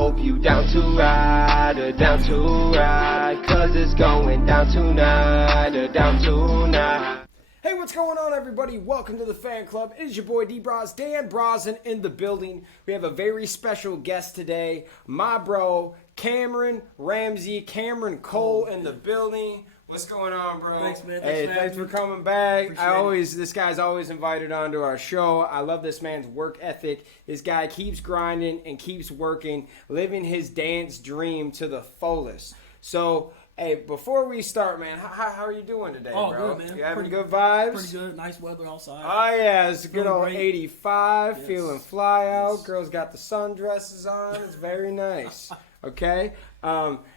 hope you down to ride, or down to ride, cause it's going down tonight, or down tonight. Hey, what's going on, everybody? Welcome to the fan club. It is your boy D-Bros, Dan Brosin in the building. We have a very special guest today, my bro, Cameron Ramsey, Cameron Cole in the building. What's going on, bro? Thanks, man. Thanks for coming back. This guy's always invited onto our show. I love this man's work ethic. This guy keeps grinding and keeps working, living his dance dream to the fullest. So, hey, before we start, man, how are you doing today, bro? Good, man. You having good vibes? Pretty good. Nice weather outside. Oh, yeah. It's a good old great. 85, Yes. feeling fly out. Yes. Girls got the sundresses on. It's very nice. Okay?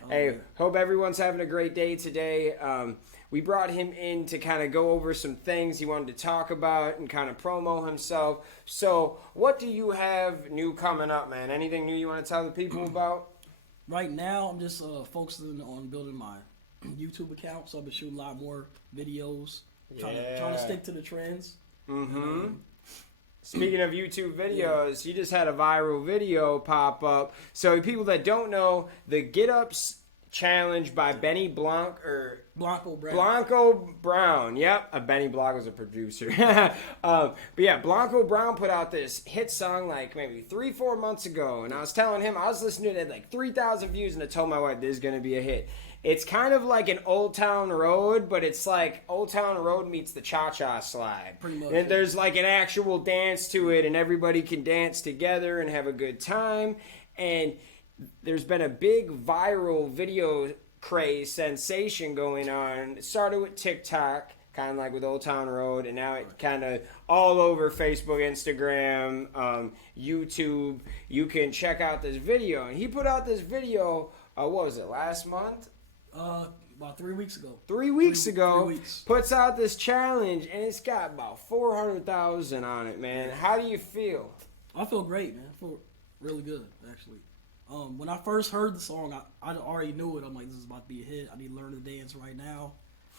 Hey, hope everyone's having a great day today. We brought him in to kind of go over some things he wanted to talk about and kind of promo himself. So, what do you have new coming up, man? Anything new you want to tell the people about? Right now, I'm just focusing on building my YouTube account, so I've been shooting a lot more videos, trying to stick to the trends. Mm-hmm. Speaking of YouTube videos, you just had a viral video pop up. So people that don't know, the Get Ups challenge by Benny Blanco Brown. Yep, Benny Blanco's a producer. But yeah, Blanco Brown put out this hit song like maybe 3-4 months ago, and I was telling him, I was listening to it, like 3,000 views, and I told my wife this is gonna be a hit. It's kind of like an Old Town Road, but it's like Old Town Road meets the Cha-Cha Slide. Pretty much. And there's like an actual dance to it, and everybody can dance together and have a good time. And there's been a big viral video craze sensation going on. It started with TikTok, kind of like with Old Town Road, and now it kind of all over Facebook, Instagram, YouTube. You can check out this video. And he put out this video, what was it, last month? About 3 weeks ago. 3 weeks ago, 3 weeks. puts out this challenge, and it's got about 400,000 on it, man. How do you feel? I feel great, man. I feel really good, actually. When I first heard the song, I already knew it. I'm like, this is about to be a hit. I need to learn the dance right now.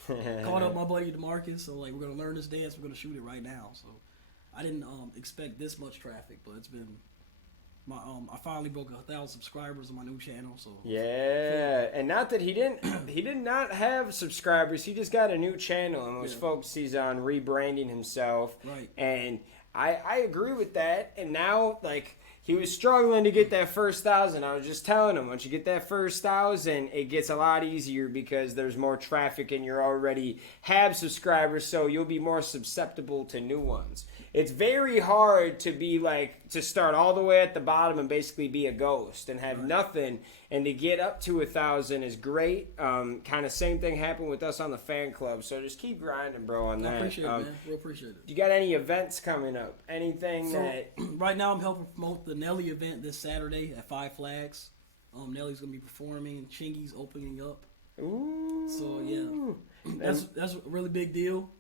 Called up my buddy DeMarcus, so like, we're going to learn this dance. We're going to shoot it right now. So I didn't expect this much traffic, but it's been... I finally broke 1,000 subscribers on my new channel, so yeah, and not that he did not have subscribers. He just got a new channel and was focused on rebranding himself. Right. And I agree with that. And now, like, he was struggling to get that first 1,000. I was just telling him, once you get that first 1,000, it gets a lot easier because there's more traffic and you already have subscribers, so you'll be more susceptible to new ones. It's very hard to start all the way at the bottom and basically be a ghost and have nothing, and to get up to 1,000 is great. Kind of same thing happened with us on the fan club, so just keep grinding, bro, on that. I appreciate it, man. Real appreciate it. You got any events coming up? Anything that... Right now I'm helping promote the Nelly event this Saturday at Five Flags. Nelly's going to be performing, Chingy's opening up. Ooh. So, yeah. That's a really big deal.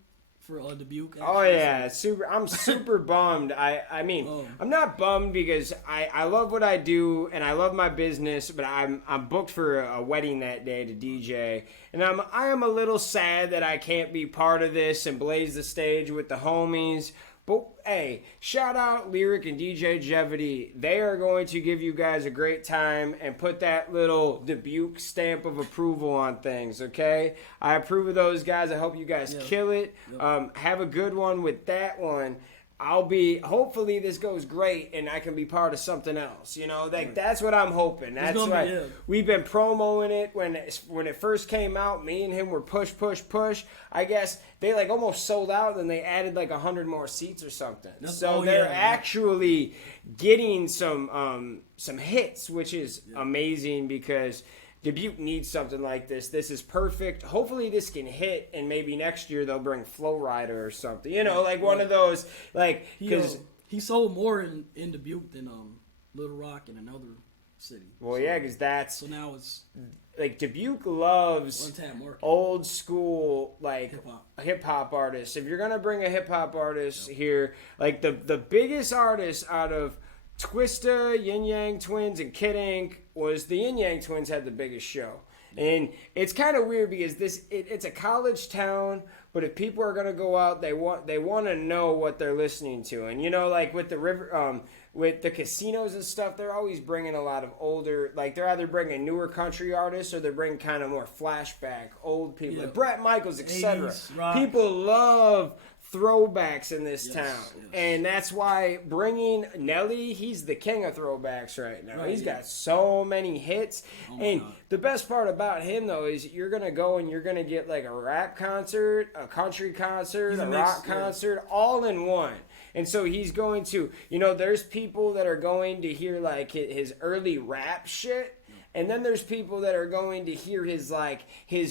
For Dubuque. Oh yeah, I'm super bummed. I mean, I'm not bummed because I love what I do and I love my business, but I'm booked for a wedding that day to DJ, and I am a little sad that I can't be part of this and blaze the stage with the homies. But hey, shout out Lyric and DJ Jevity. They are going to give you guys a great time and put that little Dubuque stamp of approval on things, okay? I approve of those guys. I hope you guys kill it. Have a good one with that one. Hopefully this goes great and I can be part of something else. You know, that's what I'm hoping. That's why we've been promoting it when it first came out. Me and him were push. I guess they like almost sold out, and then they added like 100 more seats or something. They're actually getting some hits, which is amazing because Dubuque needs something like this. This is perfect. Hopefully this can hit, and maybe next year they'll bring Flow Rider or something. You know, like one of those, like, because he sold more in Dubuque than Little Rock and another city. Well, yeah, because that's... So now it's... Like, Dubuque loves old school, like, hip-hop artists. If you're going to bring a hip-hop artist here, like, the biggest artist out of Twista, Yin Yang Twins, and Kid Ink was the Yin Yang Twins had the biggest show. And it's kind of weird because it's a college town, but if people are going to go out, they want to know what they're listening to. And, you know, like with the with the casinos and stuff, they're always bringing a lot of older, like they're either bringing newer country artists or they're bringing kind of more flashback old people, like Bret Michaels, etc. People love throwbacks in this town, and that's why bringing Nelly, he's the king of throwbacks right now. He's got so many hits, and the best part about him though is you're gonna go and you're gonna get like a rap concert, a country concert, a rock concert, all in one. And so he's going to, there's people that are going to hear like his early rap shit. And then there's people that are going to hear his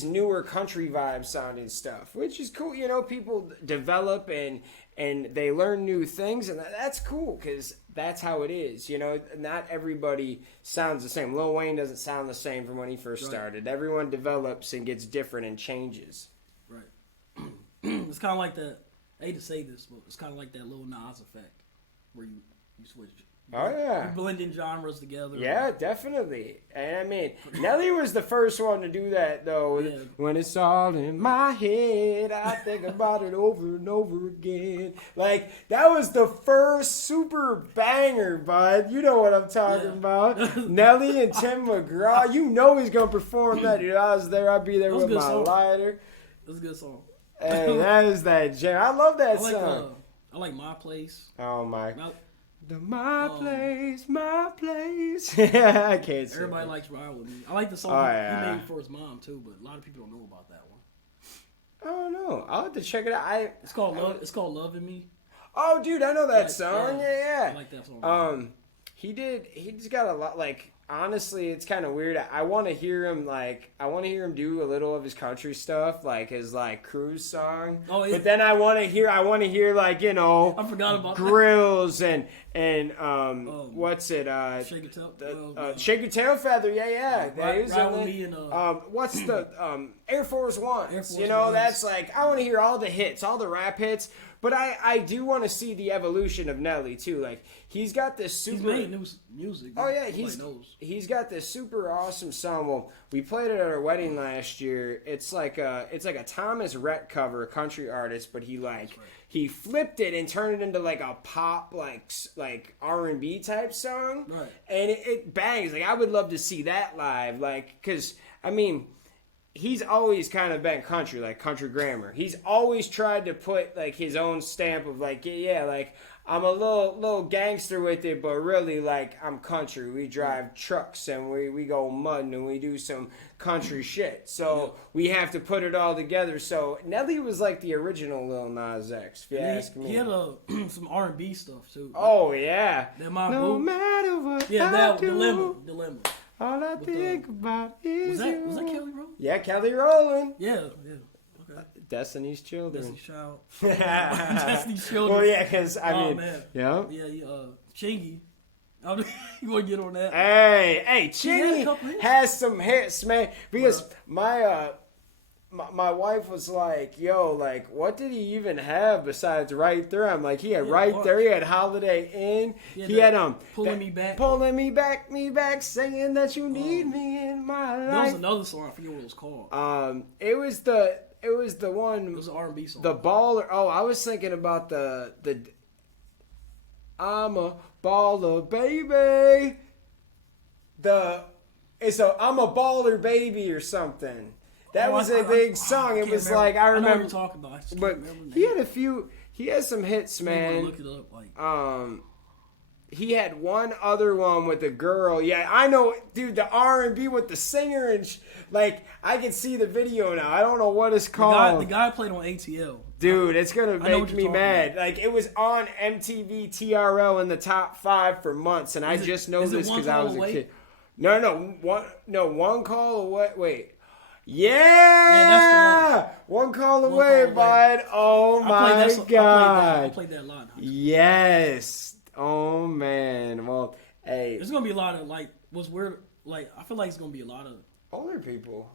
newer country vibe sounding stuff, which is cool. People develop and they learn new things, and that's cool because that's how it is. Not everybody sounds the same. Lil Wayne doesn't sound the same from when he first started. Everyone develops and gets different and changes. Right. It's kind of like that. I hate to say this, but it's kind of like that Lil Nas effect where you switch. Oh, yeah. Blending genres together. Yeah, definitely. And I mean, Nelly was the first one to do that, though. Yeah. When it's all in my head, I think about it over and over again. Like, that was the first super banger, bud. You know what I'm talking about. Nelly and Tim McGraw. You know he's going to perform that. Dude, I was there. I'd be there with my lighter. It was a good song. Hey, that is that jam. I love that song. I like My Place. Oh, my. My place. I can't say everybody likes Ride With Me. I like the song he made for his mom, too, but a lot of people don't know about that one. I don't know. I'll have to check it out. It's called Loving Me. Oh, dude, I know that song. Yeah. I like that song. He's got a lot, honestly, it's kind of weird. I want to hear him do a little of his country stuff, like his cruise song. Oh, yeah. But then I want to hear I forgot about Grills and what's it? Shake Your Tail Feather. Yeah. Ride With Me and what's the Air Force One? That's I want to hear all the hits, all the rap hits. But I do want to see the evolution of Nelly too. He's got this super. He's made new music. Oh yeah, he's got this super awesome song. Well, we played it at our wedding last year. It's like a Thomas Rhett cover, a country artist, but he flipped it and turned it into a pop like R&B type song. Right. And it bangs. I would love to see that live. Because I mean, he's always kind of been country, country grammar. He's always tried to put his own stamp of I'm a little gangster with it, but really I'm country. We drive trucks and we go mudding and we do some country shit. So we have to put it all together. So Nelly was the original Lil Nas X, if you ask me. He had some R&B stuff too. Oh yeah. No matter what I do. Dilemma. All I think about is was that Kelly Rowland? Yeah, Kelly Rowland. Yeah. Okay. Despany's Children. Destiny's Children. Well, yeah, because man. Yeah, Chingy. You want to get on that? Hey, Chingy has some hits, man. Because my wife was like, yo, what did he even have besides Right There? I'm like, he had Right There, he had Holiday Inn, he had Pulling Me Back, saying that you need me in my life. That was another song, I forget what it was called. It was the one. It was an R&B song. The Baller. Oh, I was thinking about the I'm a baller, baby. I'm a baller, baby, or something. That was a big song. It was remember. I remember. I know what you're talking about. I just but he had a few. He has some hits, man. Look it up, he had one other one with a girl. Yeah, I know, dude. The R&B with the singer and I can see the video now. I don't know what it's called. The guy played on ATL. Dude, it's gonna make me mad. It was on MTV TRL in the top 5 for months, and I just know this because I was a kid. No, One Call Away. Wait. Yeah, that's the one. One Call Away, bud. Oh my God. I played that a lot. Yes. Oh man. Well, hey. There's gonna be a lot of what's weird. I feel like it's gonna be a lot of older people.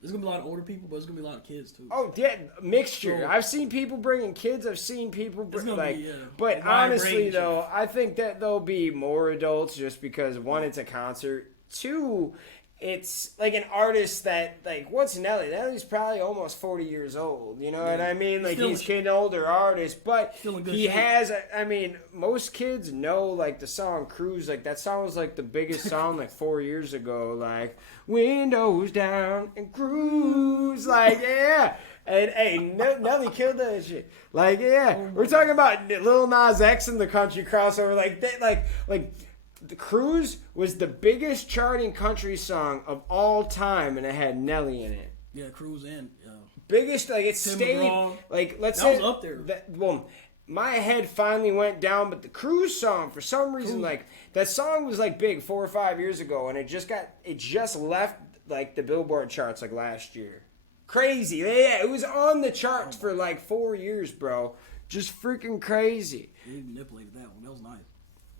There's gonna be a lot of older people, but there's gonna be a lot of kids too. Oh yeah, mixture. So, I've seen people bringing kids. I've seen people but honestly though, I think that there'll be more adults just because one, it's a concert. 2, it's like an artist that, like, what's Nelly? Nelly's probably almost 40 years old. You know what I mean? Like, he's an older artist, but he has, I mean, most kids know, like, the song Cruise. Like, that song was, like, the biggest song, like, 4 years ago. Like, windows down and cruise. Like, yeah. And, hey, Nelly killed that shit. Like, yeah. We're talking about Lil Nas X and the country crossover. Like, the Cruise was the biggest charting country song of all time, and it had Nelly in it. Yeah, Cruise and biggest, like, it Tim stayed. McGraw. Like, let's that say was up there. Well, my head finally went down, but the Cruise song, for some reason, like, that song was like big 4 or 5 years ago, and it just left like the Billboard charts like last year. Crazy, yeah, it was on the charts for like 4 years, bro. Just freaking crazy. You manipulated that one. That was nice.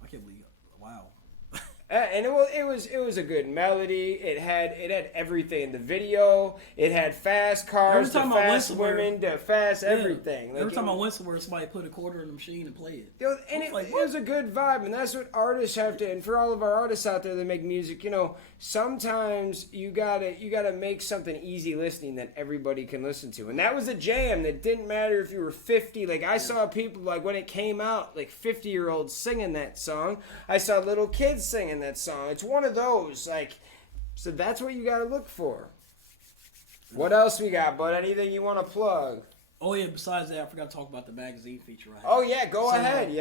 I can't believe. Wow. And it was a good melody. It had everything. The video. It had fast cars, to fast women, to fast everything. Like, every time I went somewhere, somebody put a quarter in the machine and play it. It was a good vibe, and that's what artists have to. And for all of our artists out there that make music, you know, sometimes you gotta make something easy listening that everybody can listen to. And that was a jam. That didn't matter if you were 50. Like, I saw people, like, when it came out, like 50-year-olds singing that song. I saw little kids singing that song. It's one of those, like, so that's what you gotta look for. What else we got, bud? Anything you want to plug? Oh yeah, besides that, I forgot to talk about the magazine feature I had. Oh yeah, go ahead,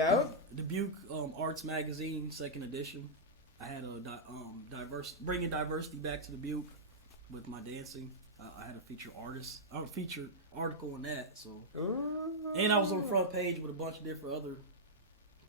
Dubuque Arts Magazine, 2nd edition. I had a bringing diversity back to Dubuque with my dancing. I had a featured article in that. So, and I was on the front page with a bunch of different other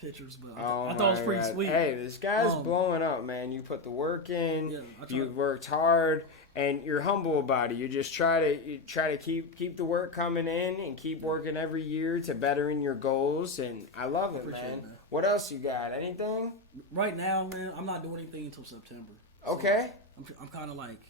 pictures, but I thought it was pretty sweet. Hey, this guy's blowing up, man. You put the work in, you worked hard, and you're humble about it. You just try to keep the work coming in and keep working every year to bettering your goals, and I love it, man. What else you got? Anything? Right now, man, I'm not doing anything until September. Okay. So I'm kind of like,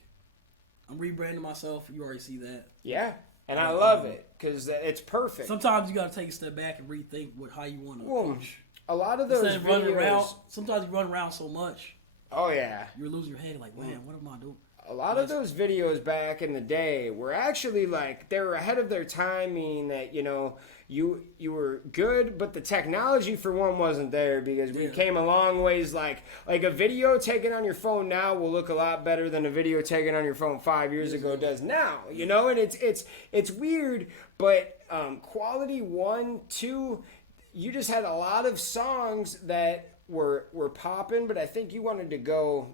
I'm rebranding myself. You already see that. Yeah. And I love it because it's perfect. Sometimes you got to take a step back and rethink how you want to approach. A lot of those videos. Running around, sometimes you run around so much. Oh, yeah. You're losing your head like, man, what am I doing? A lot of those videos back in the day were actually like, they were ahead of their time, meaning that, you know, you were good, but the technology for one wasn't there because we came a long ways. Like a video taken on your phone now will look a lot better than a video taken on your phone 5 years ago does now, you know, and it's weird, but quality 1, 2, you just had a lot of songs that were popping, but I think you wanted to go,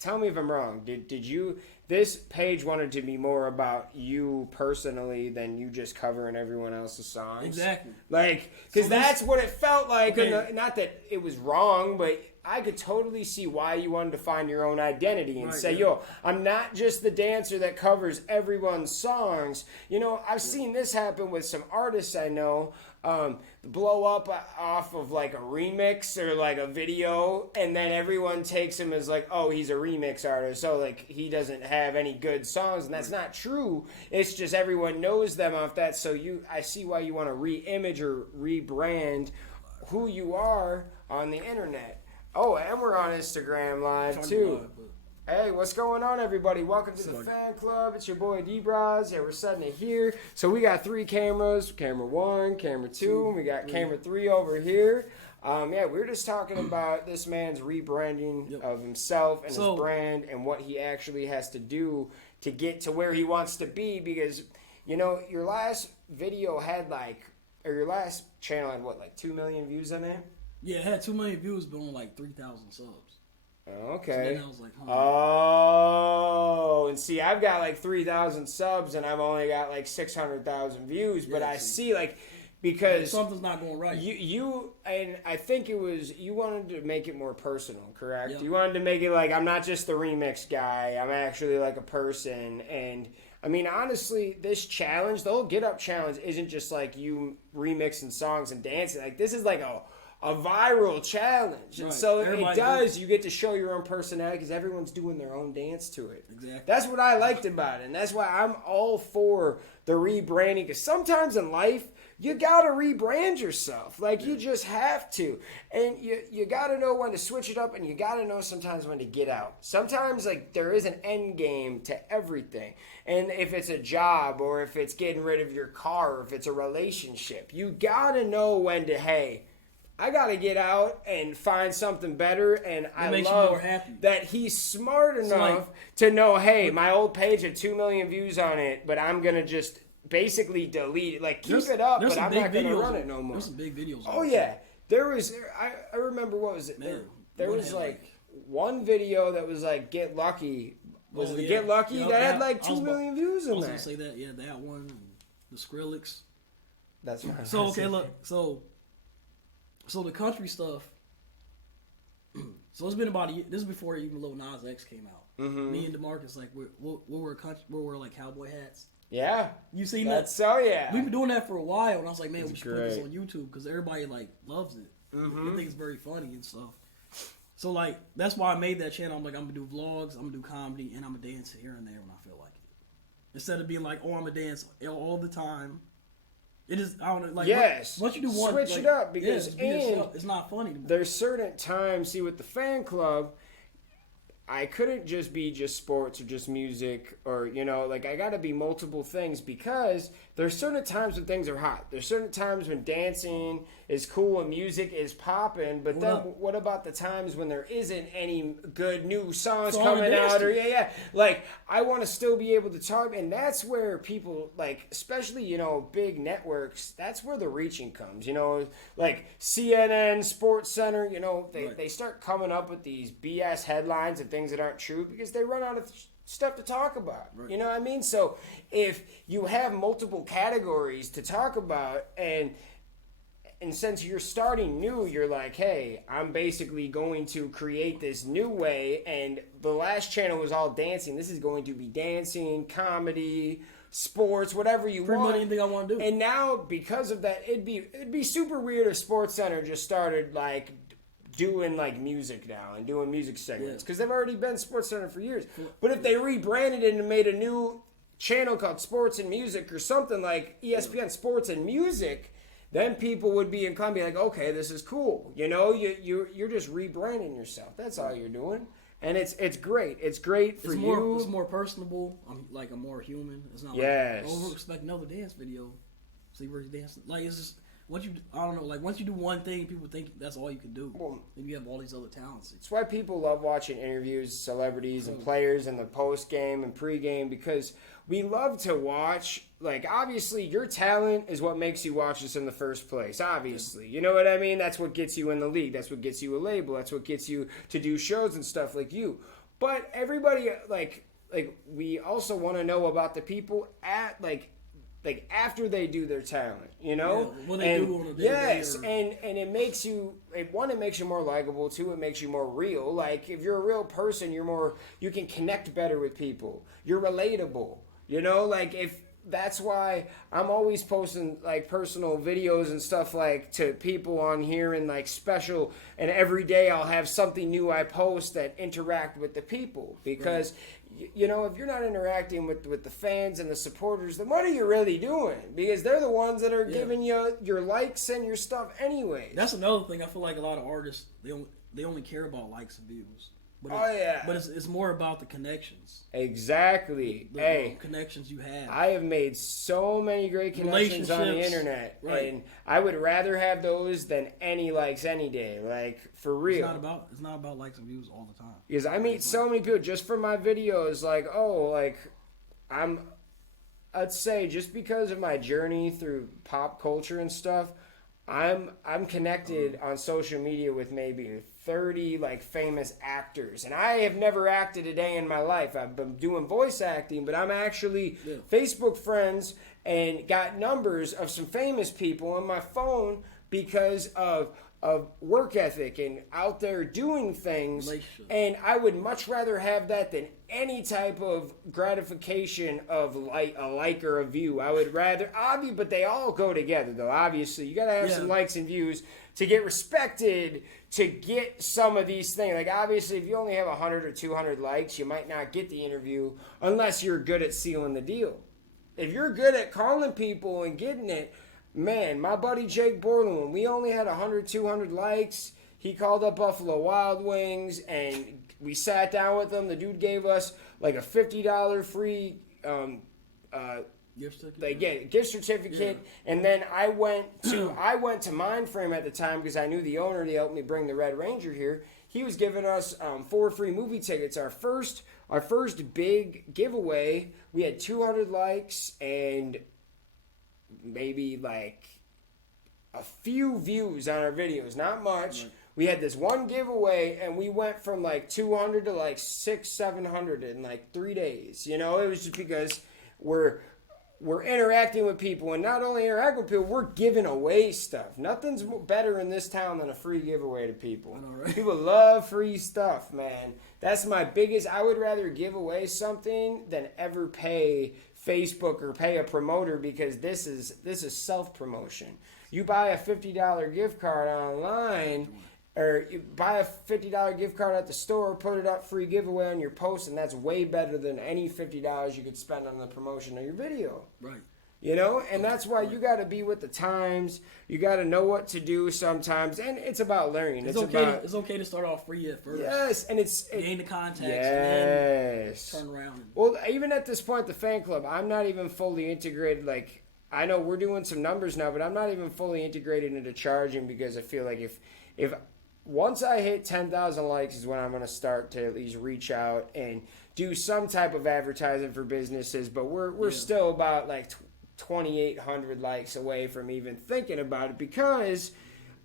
tell me if I'm wrong. Did you? This page wanted to be more about you personally than you just covering everyone else's songs. Exactly. Like, because that's what it felt like. Okay. Not that it was wrong, but I could totally see why you wanted to find your own identity and say, yo, I'm not just the dancer that covers everyone's songs. You know, I've seen this happen with some artists I know. Blow up off of like a remix or like a video, and then everyone takes him as like, oh, he's a remix artist, so like he doesn't have any good songs, and that's not true. It's just everyone knows them off that. So I see why you want to re-image or rebrand who you are on the internet. Oh, and we're on Instagram Live too. Hey, what's going on, everybody? Welcome to the fan club. It's your boy D-Braz. Yeah, we're setting it here. So we got 3 cameras. Camera 1, camera 2, and we got camera 3 over here. We're just talking about this man's rebranding of himself and his brand and what he actually has to do to get to where he wants to be. Because, you know, your last video had your last channel had what, 2 million views on it? Yeah, it had 2 million views, but only 3,000 subs. Okay. So then I was like, oh, and see, I've got 3,000 subs, and I've only got 600,000 views. But I see because something's not going right. You and I think it was you wanted to make it more personal, correct? Yep. You wanted to make it I'm not just the remix guy. I'm actually a person. And I mean, honestly, this challenge, the whole Get Up challenge, isn't just you remixing songs and dancing. This is a viral challenge. And so you get to show your own personality because everyone's doing their own dance to it. Exactly. That's what I liked about it. And that's why I'm all for the rebranding, because sometimes in life, you gotta rebrand yourself. Like, you just have to. And you gotta know when to switch it up, and you gotta know sometimes when to get out. Sometimes, like, there is an end game to everything. And if it's a job, or if it's getting rid of your car, or if it's a relationship, you gotta know when to, hey, I gotta get out and find something better. And I love that he's smart enough to know, hey, my old page had 2 million views on it, but I'm gonna just basically delete it. Like, keep it up, but I'm not going to run it no more. There's some big videos. Oh, yeah. There was, I remember, what was it? There was, like, one video that was, like, Get Lucky. Was it the Get Lucky? That had, like, 2 million views in there. I was going to say that. Yeah, that one. And the Skrillex. That's right. So, okay, look. So the country stuff. So it's been about a year. This is before even Lil Nas X came out. Mm-hmm. Me and DeMarcus, like, we're like cowboy hats. Yeah, you seen that? So yeah, we've been doing that for a while, and I was like, man, we should put this on YouTube because everybody like loves it. Mm-hmm. They think it's very funny and stuff. So like that's why I made that channel. I'm like, I'm gonna do vlogs, I'm gonna do comedy, and I'm gonna dance here and there when I feel like it. Instead of being like, oh, I'm gonna dance all the time. It is, I don't know, like, once you do one, switch it up, because it's not funny anymore. There's certain times, see, with the fan club, I couldn't just be just sports or just music, or, you know, like, I gotta be multiple things, because there's certain times when things are hot. There's certain times when dancing is cool and music is popping, but then what about the times when there isn't any good new songs coming out? Or like, I want to still be able to talk, and that's where people, like, especially, you know, big networks, that's where the reaching comes, you know, like CNN, Sports Center, you know, they start coming up with these BS headlines and things that aren't true because they run out of stuff to talk about. Right. You know what I mean? So if you have multiple categories to talk about, and since you're starting new, you're like, hey, I'm basically going to create this new way, and the last channel was all dancing. This is going to be dancing, comedy, sports, whatever you want. Pretty much anything I want to do. And now, because of that, it'd be super weird if Sports Center just started, like, doing like music now and doing music segments, because they've already been Sports Center for years. But if they rebranded it and made a new channel called Sports and Music, or something like ESPN Sports and Music, then people would be inclined to be like, okay, this is cool. You know, you're just rebranding yourself. That's all you're doing. And it's great. It's great for you. It's more personable. I'm more human. It's not like, oh, we'll expect another dance video. See where he's dancing. Like, it's just, once you do one thing, people think that's all you can do. Well, then you have all these other talents. It's why people love watching interviews, celebrities and players in the post game and pre-game, because we love to watch. Like, obviously, your talent is what makes you watch this in the first place. Obviously, you know what I mean. That's what gets you in the league. That's what gets you a label. That's what gets you to do shows and stuff like you. But everybody, like we also want to know about the people at like after they do their talent, you know? Yeah, what they do on a day and it makes you, one, it makes you more likable. Two, it makes you more real. Like, if you're a real person, you can connect better with people. You're relatable, you know? Like, that's why I'm always posting like personal videos and stuff like to people on here, and like special, and every day I'll have something new I post that interact with the people, because you know, if you're not interacting with the fans and the supporters, then what are you really doing? Because they're the ones that are giving you your likes and your stuff anyway. That's another thing. I feel like a lot of artists, they only care about likes and views. But but it's more about the connections. Exactly. The connections you have. I have made so many great connections on the internet, and I would rather have those than any likes any day. Like, for real. It's not about likes and views all the time. Because I meet so many people just for my videos. Like, I'd say just because of my journey through pop culture and stuff, I'm connected on social media with maybe 30 like famous actors, and I have never acted a day in my life. I've been doing voice acting, but I'm actually Facebook friends and got numbers of some famous people on my phone because of work ethic and out there doing things. And I would much rather have that than any type of gratification of a like or a view. I would rather, but they all go together though. Obviously, you gotta have some likes and views to get respected, to get some of these things. Like, obviously, if you only have 100 or 200 likes, you might not get the interview unless you're good at sealing the deal. If you're good at calling people and getting it, man, my buddy Jake Borland, when we only had 100, 200 likes, he called up Buffalo Wild Wings, and we sat down with him. The dude gave us like a $50 free gift certificate. Gift certificate. Yeah. And then I went to Mindframe at the time because I knew the owner. He helped me bring the Red Ranger here. He was giving us 4 free movie tickets. Our first big giveaway. We had 200 likes and maybe like a few views on our videos, not much. Right. We had this one giveaway, and we went from like 200 to like 600-700 in like 3 days. You know, it was just because we're interacting with people, and not only interacting with people, we're giving away stuff. Nothing's better in this town than a free giveaway to people. I know, right? People love free stuff, man. That's my biggest. I would rather give away something than ever pay Facebook or pay a promoter, because this is self-promotion. You buy a $50 gift card online, or you buy a $50 gift card at the store, put it up, free giveaway on your post, and that's way better than any $50 you could spend on the promotion of your video. Right. You know, and that's why you got to be with the times. You got to know what to do sometimes, and it's about learning. It's okay to start off free at first. Yes, and gain the contacts. Yes. And then turn around. Well, even at this point, the fan club, I'm not even fully integrated. Like, I know we're doing some numbers now, but I'm not even fully integrated into charging, because I feel like if once I hit 10,000 likes is when I'm going to start to at least reach out and do some type of advertising for businesses. But we're still about like 2,800 likes away from even thinking about it, because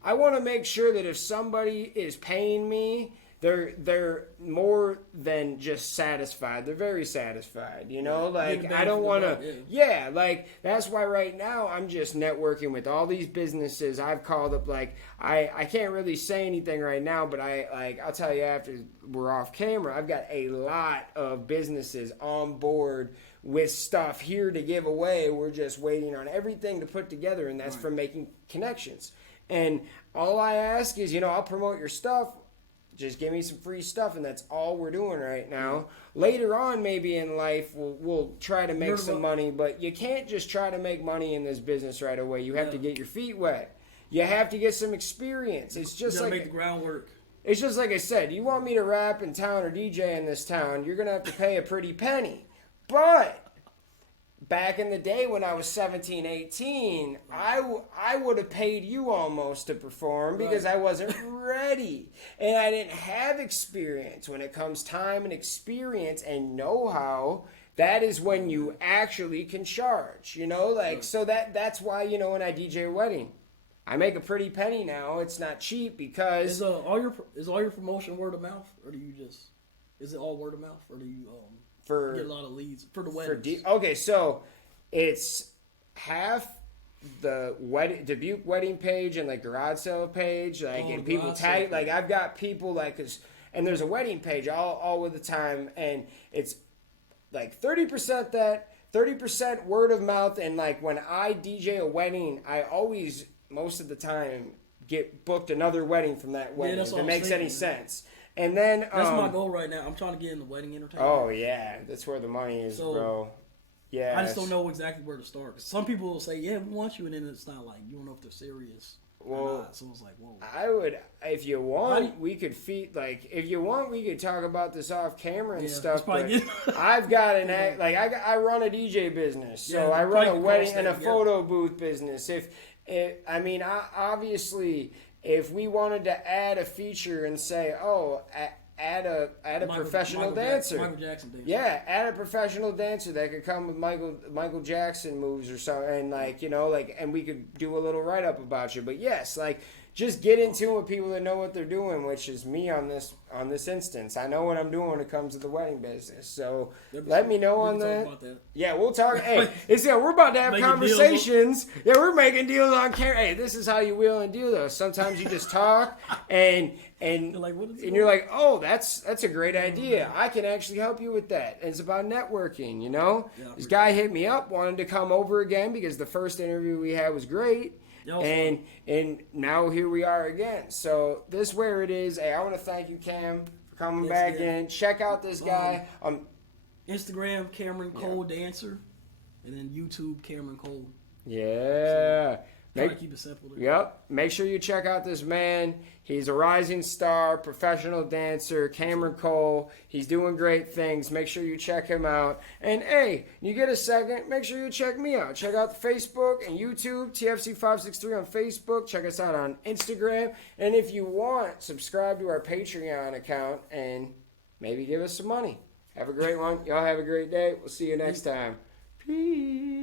I want to make sure that if somebody is paying me, they're more than just satisfied. They're very satisfied, you know? Like, I don't want to... like, that's why right now I'm just networking with all these businesses. I've called up, like, I can't really say anything right now, but I'll tell you after we're off camera, I've got a lot of businesses on board with stuff here to give away. We're just waiting on everything to put together, and that's from making connections. And all I ask is, I'll promote your stuff. Just give me some free stuff, and that's all we're doing right now. Later on, maybe in life, we'll try to make some money, but you can't just try to make money in this business right away. You have to get your feet wet. You have to get some experience. It's just like make the groundwork. It's just like I said. You want me to rap in town or DJ in this town, you're gonna have to pay a pretty penny. But back in the day when I was 17, 18, I would have paid you almost to perform, because I wasn't ready. And I didn't have experience. When it comes time and experience and know-how, that is when you actually can charge, So that's why, when I DJ a wedding, I make a pretty penny now. It's not cheap, because... Is all your promotion word of mouth, or do you just... Is it all word of mouth, or do you... get a lot of leads for the weddings. Okay, so it's half the Dubuque wedding page and like garage sale page, and people tag. Like, I've got people and there's a wedding page all of the time, and it's like 30% that, 30% word of mouth, and like when I DJ a wedding, I always most of the time get booked another wedding from that wedding. If it makes any sense. And then that's my goal right now. I'm trying to get in the wedding entertainment. Oh yeah, that's where the money is, bro. Yeah, I just don't know exactly where to start. 'Cause some people will say, "Yeah, we want you," and then it's not like you don't know if they're serious. Or not. So it's like, whoa. I would, if you want, we could if you want, we could talk about this off camera and stuff. But I've got I run a DJ business, so I run a wedding and a photo booth business. Obviously, if we wanted to add a feature and say, add a professional dancer. Michael Jackson dancer. Yeah, add a professional dancer that could come with Michael Jackson moves or something, and and we could do a little write up about you. But yes, just get into it with people that know what they're doing, which is me on this instance. I know what I'm doing when it comes to the wedding business. So let me know on that. Yeah, we'll talk. Hey, we're about to have conversations. Yeah, we're making deals on camera. Hey, this is how you wheel and deal, though. Sometimes you just talk and you're like, oh, that's a great idea. I can actually help you with that. And it's about networking, Yeah, this guy hit me up, wanted to come over again because the first interview we had was great. And now here we are again. So this where it is. Hey, I want to thank you, Cam, for coming back in. Check out this guy. Instagram, Cameron Cole Dancer, and then YouTube, Cameron Cole. Yeah. Try to keep it simple. Yep. Make sure you check out this man. He's a rising star, professional dancer, Cameron Cole. He's doing great things. Make sure you check him out. And hey, you get a second, make sure you check me out. Check out the Facebook and YouTube, TFC563 on Facebook. Check us out on Instagram. And if you want, subscribe to our Patreon account and maybe give us some money. Have a great one. Y'all have a great day. We'll see you next time. Peace.